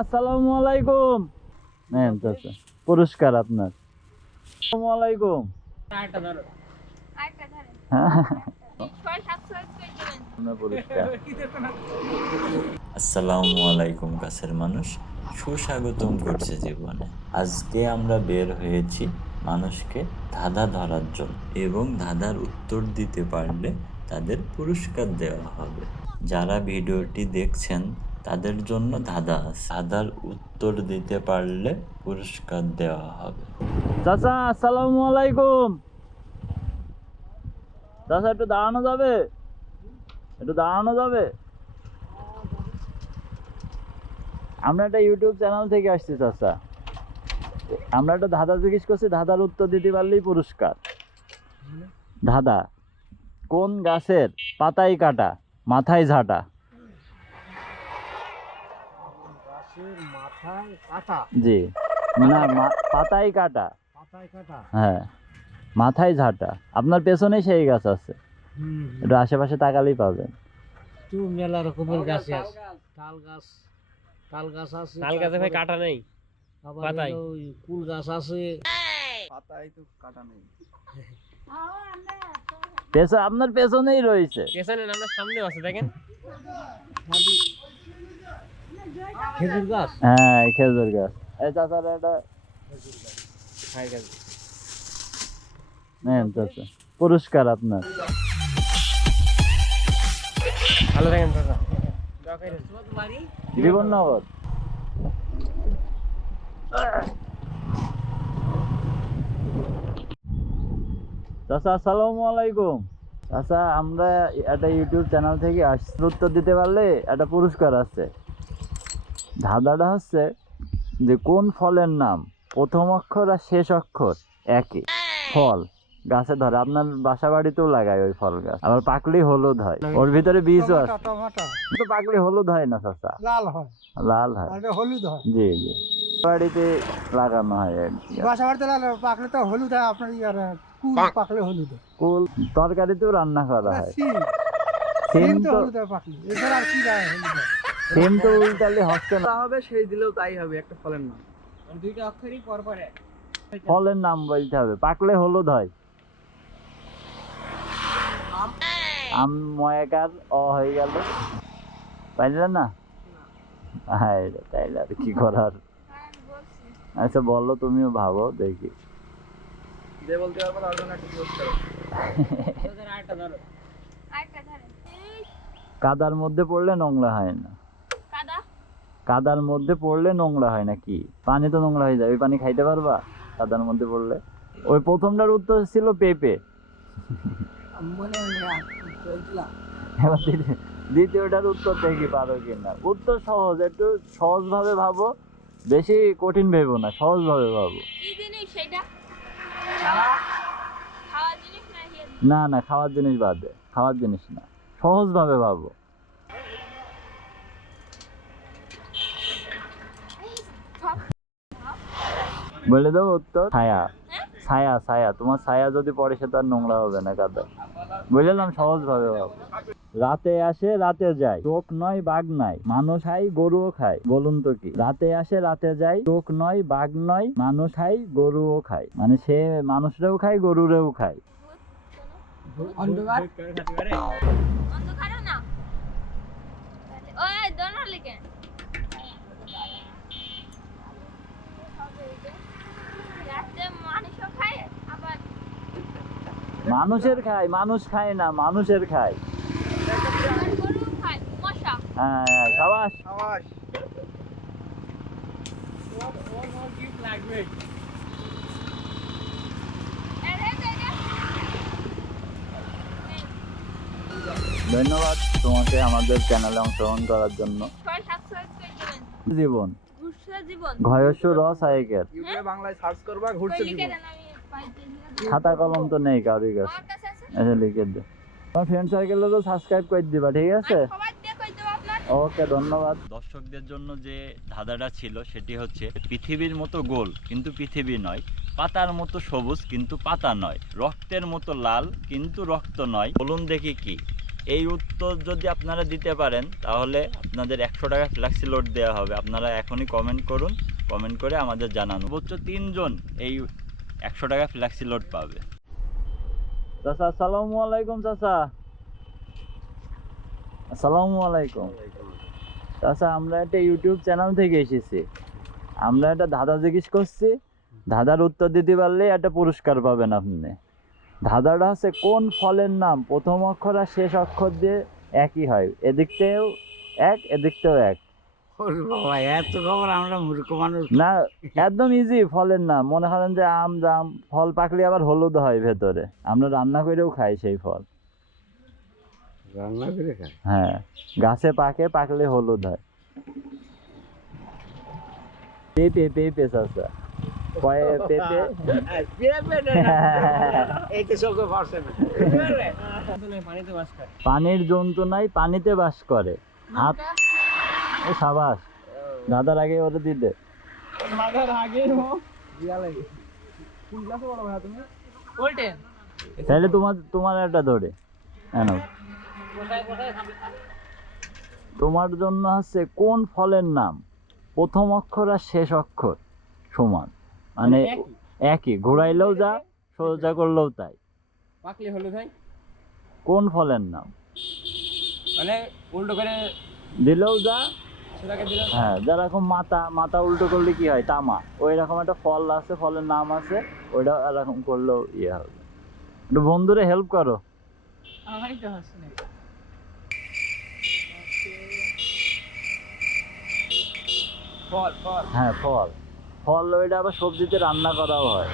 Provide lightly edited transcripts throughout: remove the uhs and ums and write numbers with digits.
আসসালামু আলাইকুম। নেন চাচা, পুরস্কার আপনার। আসসালামু আলাইকুম। আসসালামু আলাইকুম কাছের মানুষ, সুস্বাগতম ঘটছে জীবনে। আজকে আমরা বের হয়েছি মানুষকে ধাঁধা ধরার জন্য, এবং ধাঁধার উত্তর দিতে পারলে তাদের পুরস্কার দেওয়া হবে। যারা ভিডিওটি দেখছেন তাদের জন্য ধাঁধা আছে, ধাঁধার উত্তর দিতে পারলে পুরস্কার দেওয়া হবে। চাচা আসসালামু আলাইকুম। চাচা একটু দাঁড়ানো যাবে? একটু দাঁড়ানো যাবে? আমরা একটা ইউটিউব চ্যানেল থেকে আসছি চাচা। আমরা একটা ধাঁধা জিজ্ঞেস করছি, ধাঁধার উত্তর দিতে পারলেই পুরস্কার। ধাঁধা, কোন গাছের পাতাই কাটা মাথায় ঝাঁটা? জি না, পাতাই কাটা। হ্যাঁ, মাথায় ঝাঁটা। আপনার পেছনেই সেই গাছ আছে, একটু আশেপাশে তাকালেই পাবেন। মেলা রকমের গাছ আছে, তাল গাছ আছে, তাল গাছে ভাই কাটা নেই, পাতায় কুল গাছ আছে, পাতায় তো কাটা নেই। আপনার পেছনেই রয়েছে। পেছনে না, আমরা সামনে আছে, দেখেন খেজুর গাছ। হ্যাঁ, খেজুর গাছ। এই চাচার একটা নেন চাচা, পুরস্কার আপনার। ভালো দেখেন চাচা, জীবননগর। চাচা আসসালামু আলাইকুম। চাচা, আমরা একটা ইউটিউব চ্যানেল থেকে আসছি, উত্তর দিতে পারলে একটা পুরস্কার আছে। ধাঁধাটা হচ্ছে যে কোন ফলের নাম প্রথম অক্ষর আর শেষ অক্ষর একই? ফল গাছে ধরে, আপনার বাসা বাড়িতেও লাগায় ওই ফল গাছ, আবার পাকলেই হলুদ হয়, ওর ভিতরে বীজও আছে। তো পাকলে হলুদ হয় না চাচা, লাল হয়, লাল হয়, হলুদ হয়। জি জি, বাড়িতে লাগানো হয় আর কি। বাসা বাড়িতে পাকলে তো হলুদ হয়, আপনার কুল পাকলে হলুদ হয়, কুল তরকারিতেও রান্না করা হয়। সিম তো হলুদ হয় পাকলে, এছাড়া আর কি হলুদ হয়? সিম তো উল্টালে হচ্ছে না। হবে সেই দিলেও তাই হবে, একটা ফলের নাম, দুইটা অক্ষরই পর পরে ফলের নাম বলতে হবে, পাকলে হলুদ হয়। আম ময়াকার অ হয়ে গেল, পাইলেন না? হ্যাঁ, তাইলে আর কি করার। আচ্ছা বললো, তুমিও ভাবো দেখি। যে বলতে পারবো তার জন্য একটা পুরস্কার। কাদার মধ্যে পড়লে নোংরা হয় না। কাদার মধ্যে পড়লে নোংরা হয় না কি? পানি তো নোংরা হয়ে যায়, ওই পানি খাইতে পারবা কাদার মধ্যে পড়লে? ওই প্রথমটার উত্তর ছিল পেঁপে। এবার দ্বিতীয়টার উত্তর দেখি পারো কিনা। উত্তর সহজ, একটু সহজ ভাবে ভাবো, বেশি কঠিন ভেবো না, সহজ ভাবে ভাবো। না না, খাওয়ার জিনিস বাদে, খাওয়ার জিনিস না, সহজ ভাবে ভাবো। বলে দেবো উত্তর? ছায়া। ছায়া, ছায়া, তোমার ছায়া যদি পড়ে সে তার নোংরা হবে না কাদা। বুঝলাম, সহজ ভাবে ভাবো। রাতে আসে রাতে যায়, চোখ নয় বাঘ নাই, মানুষ খাই গরুও খায়, বলুন তো কি? রাতে আসে রাতে যায়, চোখ নয় বাঘ নয়, মানুষ খাই গরুও খায়, মানে সে মানুষরাও খায় গরুরেও খায়। অন্ধকার না, ওই দোনো লিখে মানুষের খায়, মানুষ খায় না, মানুষের খায়। হ্যাঁ, সাবাস। ধন্যবাদ তোমাকে আমাদের চ্যানেলে অংশগ্রহণ করার জন্য। জীবন ঘয়স্য রসায়কের বাংলায় সার্চ করবা, ঘুরছে জীবন। খাতা কলম তো নেই কারোর কাছে, এসে লিখে দে। তোমার ফ্রেন্ড সার্কেলেরও সাবস্ক্রাইব করে দিবা, ঠিক আছে? ওকে, ধন্যবাদ। দর্শকদের জন্য যে ধাঁধাটা ছিল সেটি হচ্ছে, পৃথিবীর মতো গোল কিন্তু পৃথিবী নয়, পাতার মতো সবুজ কিন্তু পাতা নয়, রক্তের মতো লাল কিন্তু রক্ত নয়, বলুন দেখি কি? এই উত্তর যদি আপনারা দিতে পারেন তাহলে আপনাদের 100 টাকা ফ্ল্যাক্সি লোড দেওয়া হবে। আপনারা এখনই কমেন্ট করুন, কমেন্ট করে আমাদের জানান। সর্বোচ্চ 3 জন এই 100 টাকা ফ্ল্যাক্সি লোড পাবে। চাচা আসসালামু আলাইকুম। চাচা আসসালামু আলাইকুম। চাচা আমরা একটা ইউটিউব চ্যানেল থেকে এসেছি। আমরা একটা ধাঁধা জিজ্ঞেস করছি, ধাঁধার উত্তর দিতে পারলে একটা পুরস্কার পাবেন আপনি। ধাঁধাটা হচ্ছে কোন ফলের নাম প্রথম অক্ষর আর শেষ অক্ষর দিয়ে একই হয়? এদিকতেও এক, এদিকতেও এক। বাবা এত খবর আমরা মূর্খ মানুষ। না, একদম ইজি ফলের নাম। মনে করেন যে আম, জাম, ফল পাকলে আবার হলুদ হয় ভেতরে, আমরা রান্না করেও খাই সেই ফল। রান্না করে খাই? হ্যাঁ, গাছে পাকে, পাকলে হলুদ হয়। পেঁপে, পেঁপে চাচা। পেঁপে পানির জন্তু নাই, পানিতে বাস করে। হাত ও সাবাস, দাদার আগে ওটা দিতে। তাহলে তোমার একটা ধরে এনো। তোমার জন্য হচ্ছে কোন ফলের নাম প্রথম অক্ষর আর শেষ অক্ষর সমান, মানে একই, ঘোরাইলেও যা সোজা করলেও তাই। পাকলে হলুদ হয় কোন ফলের নাম? মানে উল্টো করে দিলেও যা, সেটাকে দিলে হ্যাঁ, যেরকম মাথা উল্টো করলে কি হয়? তামা। ওই রকম একটা ফল আছে, ফলের নাম আছে, ওইটা এরকম করলেও ইয়ে হবে। একটু বন্ধুরে হেল্প করো। আমারই তো হচ্ছে না। ফল ফল হ্যাঁ, ফল ওইটা আবার সবজিতে রান্না করাও হয়।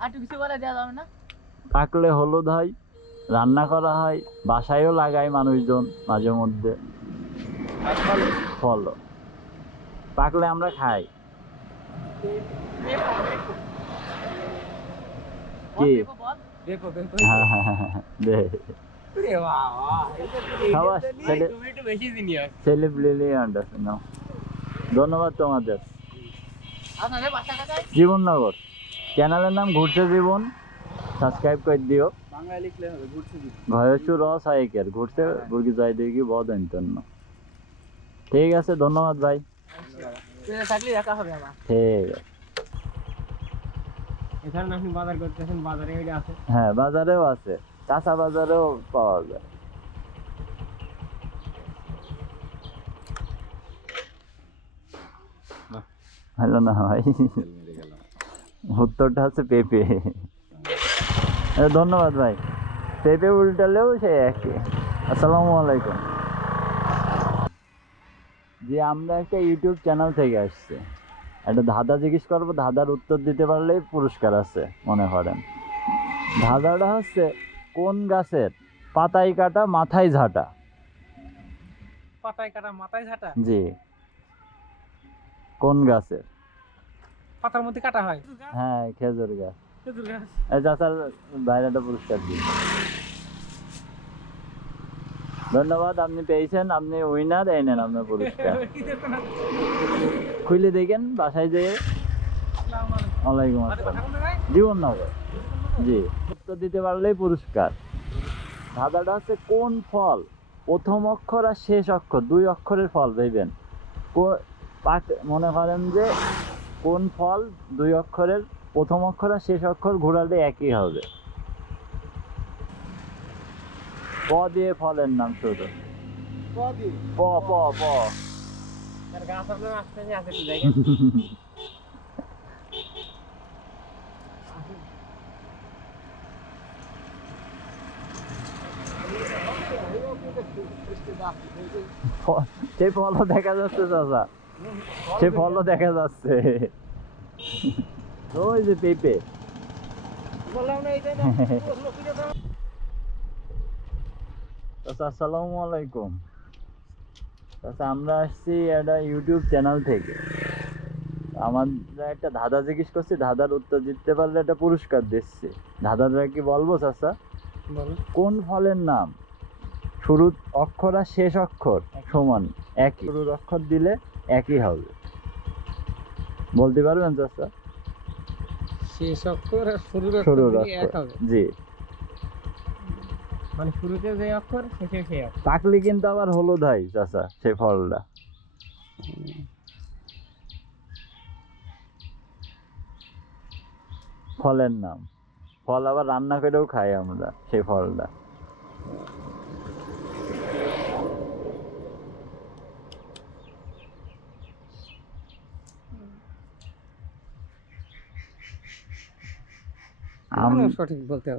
আর একটু কিছু বলে দেওয়া যাবে না? পাকলে হলুদ হয়, রান্না করা হয়, বাসায়ও লাগায় মানুষজন মাঝে মধ্যে। ফল পাকলে আমরা খাই। কি? দেখো দেখো হ্যাঁ হ্যাঁ হ্যাঁ, দে সাবাস, একটু বেশি জিনিস। ছেলে ব্রিলিয়ান্ট আছে না। ধন্যবাদ তোমাদের। আপনাদের বাসা কোথায়? জীবননগর। চ্যানেলের নাম ঘুরছে জীবন, সাবস্ক্রাইব করে দিও। বাংলায় লিখলে হবে ঘুরছে জীবন। ভয়সু র সাইকেল ঘুরছে বুর্গি যাই দেখি বদ অন্তন্য। ঠিক আছে, ধন্যবাদ ভাই। থাকলে দেখা হবে আমার। ঠিক আছে। এখানে আপনি বাজার করতেছেন, বাজারে এটা আছে। হ্যাঁ, বাজারেও আছে, কাঁচা বাজারেও পাওয়া যায়। হ্যালো না ভাই, উত্তরটা হচ্ছে পেঁপে। ধন্যবাদ ভাই। পেঁপে উল্টালেও সে একই। আসসালামু আলাইকুম। জি, আমরা একটা ইউটিউব চ্যানেল থেকে আসছি। একটা ধাঁধা জিজ্ঞেস করবো, ধাঁধার উত্তর দিতে পারলেই পুরস্কার আছে মনে করেন। ধাঁধাটা হচ্ছে কোন গাছের পাতায় কাটা মাথায় ঝাঁটা? পাতায় কাটা মাথায় ঝাঁটা? জি, কোন গাছের? পাতার মধ্যে কাটা হয়? হ্যাঁ, খেজুর গাছ। খেজুর গাছ। এই চাচার বাইরেটা পুরস্কার দিন। ধন্যবাদ, আপনি পেয়েছেন, আপনি উইনার। এই নেন আপনার পুরস্কার। খুলে দেখেন বাসায় যেয়ে। ওয়ালাইকুম আসসালাম। জীবননগর। জি, উত্তর দিতে পারলেই পুরস্কার। ধাঁধাটা হচ্ছে কোন ফল প্রথম অক্ষর আর শেষ অক্ষর, 2 অক্ষরের ফল ভেবেন। মনে করেন যে কোন ফল 2 অক্ষরের, প্রথম অক্ষর আর শেষ অক্ষর ঘোরালে একই হবে। প দিয়ে ফলের নাম শুধু। প প প। তার গাছ আপনার আস্তে আছে কি জায়গা? সেই ফলও দেখা যাচ্ছে চাচা, সে ফলও দেখা যাচ্ছে। ওই যে পেঁপে। চাচা আসসালামু আলাইকুম। চাচা আমরা আসছি একটা ইউটিউব চ্যানেল থেকে। আমরা একটা ধাঁধা জিজ্ঞেস করছি, ধাঁধার উত্তর দিতে পারলে একটা পুরস্কার দিচ্ছি। ধাঁধাটা কি বলবো চাচা? কোন ফলের নাম শুরুর অক্ষর আর শেষ অক্ষর সমান একই, শুরুর অক্ষর দিলে একই হবে? বলতে পারবেন চাচা? শেষ অক্ষর আর শুরুর শুরুর অক্ষর এক অক্ষর, হবে। জি। মানে শুরুতে যে অক্ষর শেষে সেই অক্ষর। পাকলি কিন্তু আবার হলুদ হয় চাচা সেই ফলটা। ফলের নাম, ফল আবার রান্না করেও খাই আমরা সেই ফলটা। সঠিক বলতে হবে।